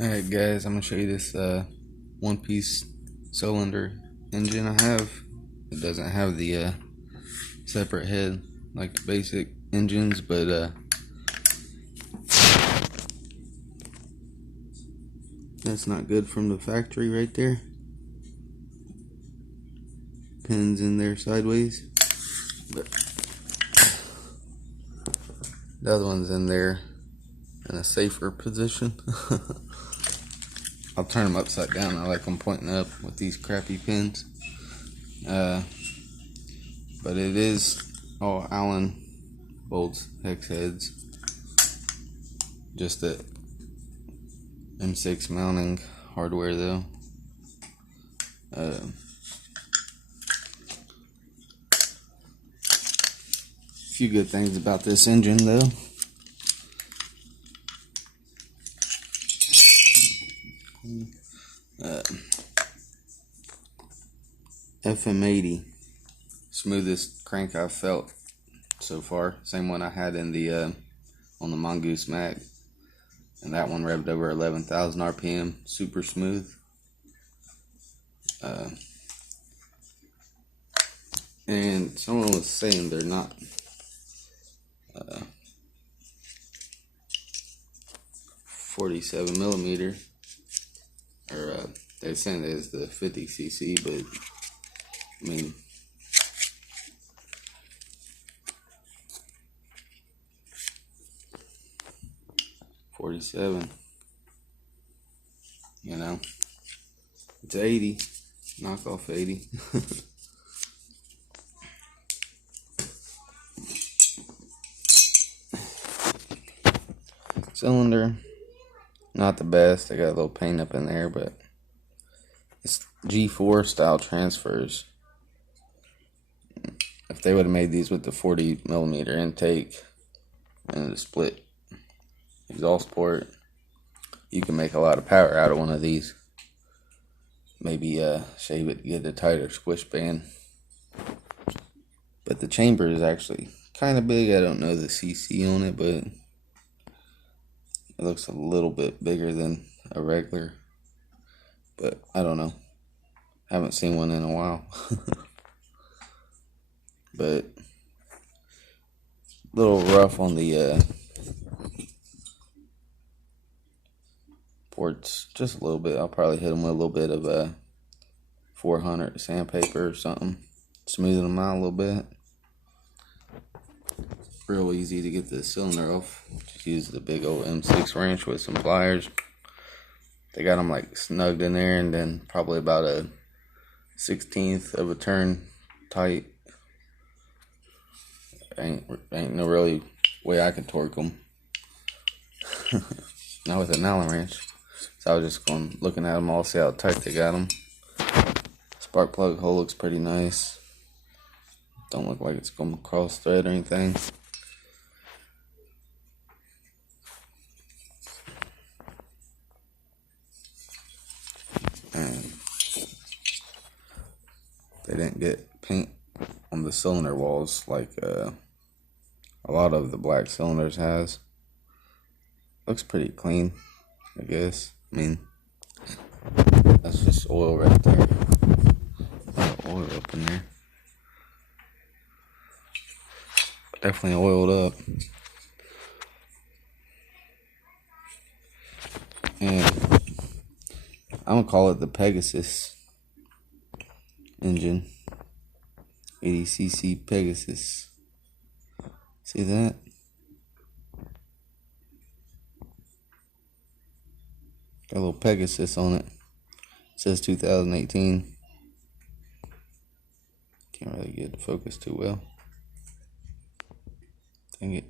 Alright guys, I'm going to show you this one-piece cylinder engine I have. It doesn't have the separate head like the basic engines, but that's not good from the factory right there. Pins in there sideways, but the other one's in there in a safer position. I'll turn them upside down. I like them pointing up with these crappy pins. But it is all Allen bolts, hex heads. Just the M6 mounting hardware though. Few good things about this engine though. FM80, smoothest crank I've felt so far. Same one I had in the on the Mongoose Mag, and that one revved over 11,000 RPM, super smooth. And someone was saying they're not 47 millimeter, or they're saying it's the 50 cc, but I mean, .47, you know, it's 80, knock off 80. Cylinder, not the best. I got a little paint up in there, but it's G4 style transfers. If they would have made these with the 40 millimeter intake and the split exhaust port, you can make a lot of power out of one of these. Maybe shave it to get a tighter squish band. But the chamber is actually kind of big. I don't know the CC on it, but it looks a little bit bigger than a regular. But I don't know. Haven't seen one in a while. But a little rough on the ports, just a little bit. I'll probably hit them with a little bit of 400 sandpaper or something, smoothing them out a little bit. Real easy to get the cylinder off. Just use the big old M6 wrench with some pliers. They got them like snugged in there, and then probably about a 1/16 of a turn tight. Ain't no really way I can torque them. Not with an Allen wrench. So I was just looking at them all, see how tight they got them. Spark plug hole looks pretty nice. Don't look like it's going to cross thread or anything. And they didn't get paint on the cylinder walls like a lot of the black cylinders has. Looks pretty clean, I guess. I mean, that's just oil right there. A lot of oil up in there. Definitely oiled up. And I'm gonna call it the Pegasus engine. 80 cc Pegasus. See that? Got a little Pegasus on it. It says 2018. Can't really get the focus too well. Dang it.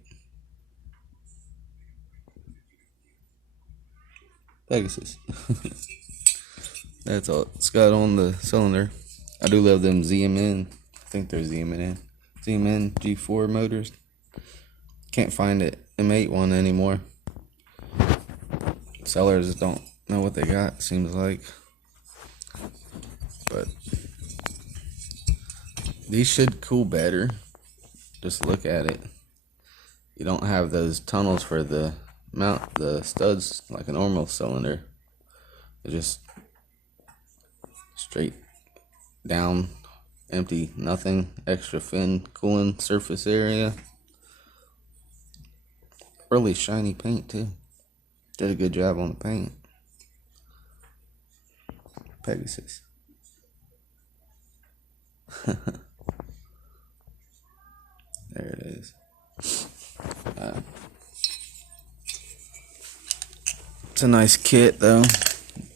Pegasus. That's all it's got on the cylinder. I do love them ZMN. I think they're ZMN G4 motors. Can't find it M8 one anymore. Sellers don't know what they got, seems like. But these should cool better. Just look at it. You don't have those tunnels for the mount the studs like a normal cylinder. It's just straight down, empty, nothing extra fin cooling surface area. Really shiny paint too. Did a good job on the paint. Pegasus. There it is. It's a nice kit though.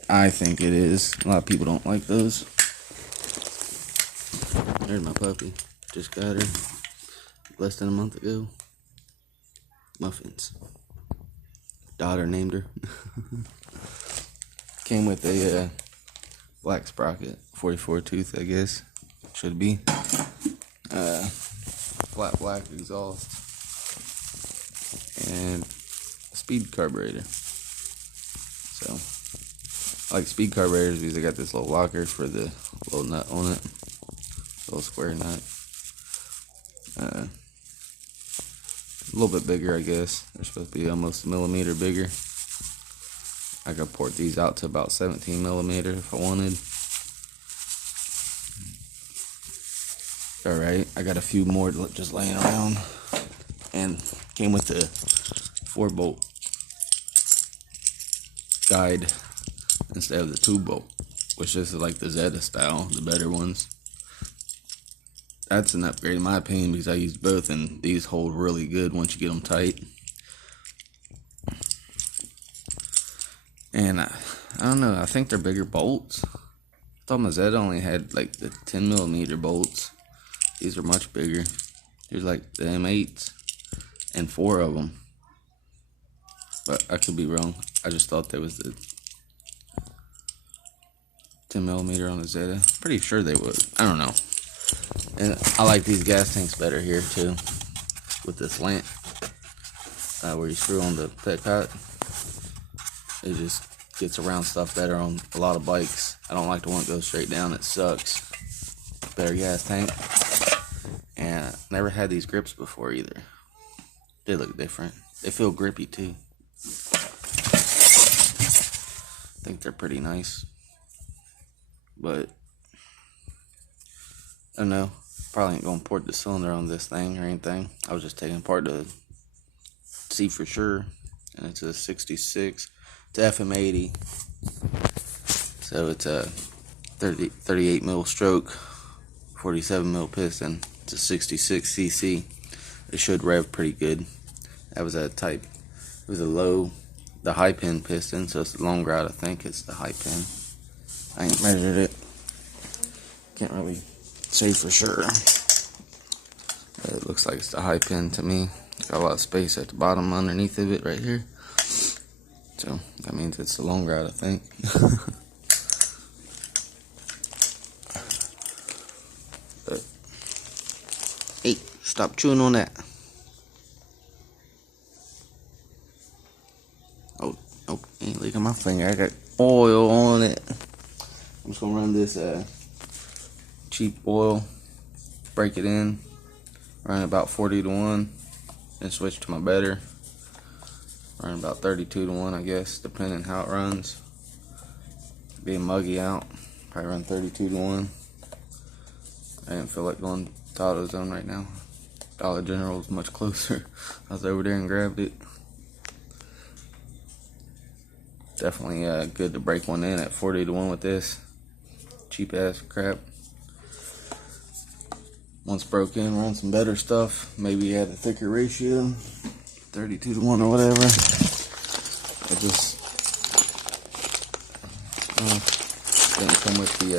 I think it is. A lot of people don't like those. There's my puppy. Just got her less than a month ago. Muffins. Daughter named her. Came with a black sprocket, 44 tooth, I guess. Should be. Flat black exhaust. And a speed carburetor. So, I like speed carburetors because they got this little locker for the little nut on it. Little square nut. A little bit bigger, I guess. They're supposed to be almost a millimeter bigger. I could port these out to about 17 millimeter if I wanted. Alright, I got a few more just laying around. And came with the 4-bolt guide instead of the 2-bolt, which is like the Zeta style, the better ones. That's an upgrade in my opinion because I used both and these hold really good once you get them tight. And I don't know, I think they're bigger bolts. I thought my Zeta only had like the 10 millimeter bolts. These are much bigger. There's like the M8s and 4 of them. But I could be wrong. I just thought there was the 10 millimeter on the Zeta. Pretty sure they would. I don't know. And I like these gas tanks better here too, with the slant where you screw on the Pegasus. It just gets around stuff better on a lot of bikes. I don't like the one that goes straight down. It sucks. Better gas tank. And I never had these grips before either. They look different. They feel grippy too. I think they're pretty nice. But I don't know. Probably ain't gonna port the cylinder on this thing or anything. I was just taking apart to see for sure. And it's a 66. It's FM80. So it's a 38 mil stroke, 47 mil piston. It's a 66 cc. It should rev pretty good. That was a type. It was the high pin piston, so it's the long route. I think it's the high pin. I ain't measured it. Can't really say for sure. But it looks like it's the high pin to me. Got a lot of space at the bottom underneath of it right here. So that means it's the long route, I think. But hey, stop chewing on that. Oh, ain't licking my finger. I got oil on it. I'm just gonna run this cheap oil, break it in, run about 40 to 1, then switch to my better. Run about 32 to 1, I guess, depending how it runs. Being muggy out, probably run 32 to 1. I didn't feel like going to AutoZone right now. Dollar General is much closer. I was over there and grabbed it. Definitely good to break one in at 40 to 1 with this. Cheap ass crap. Once broke in, run some better stuff. Maybe add a thicker ratio. 32 to 1 or whatever. It just didn't come with the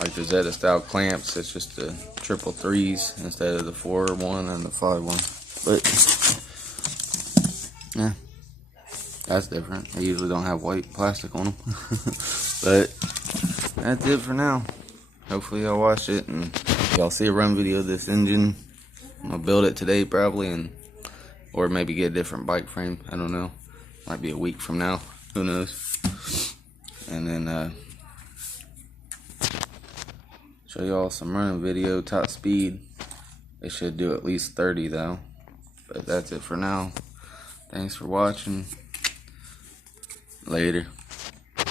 like the Zeta style clamps. It's just the 333s instead of the 4-1 and the 5-1. But yeah, that's different. They usually don't have white plastic on them. But that's it for now. Hopefully y'all watch it and y'all see a run video of this engine. I'm gonna build it today probably, or maybe get a different bike frame. I don't know. Might be a week from now. Who knows? And then show y'all some running video, top speed. It should do at least 30 though. But that's it for now. Thanks for watching. Later.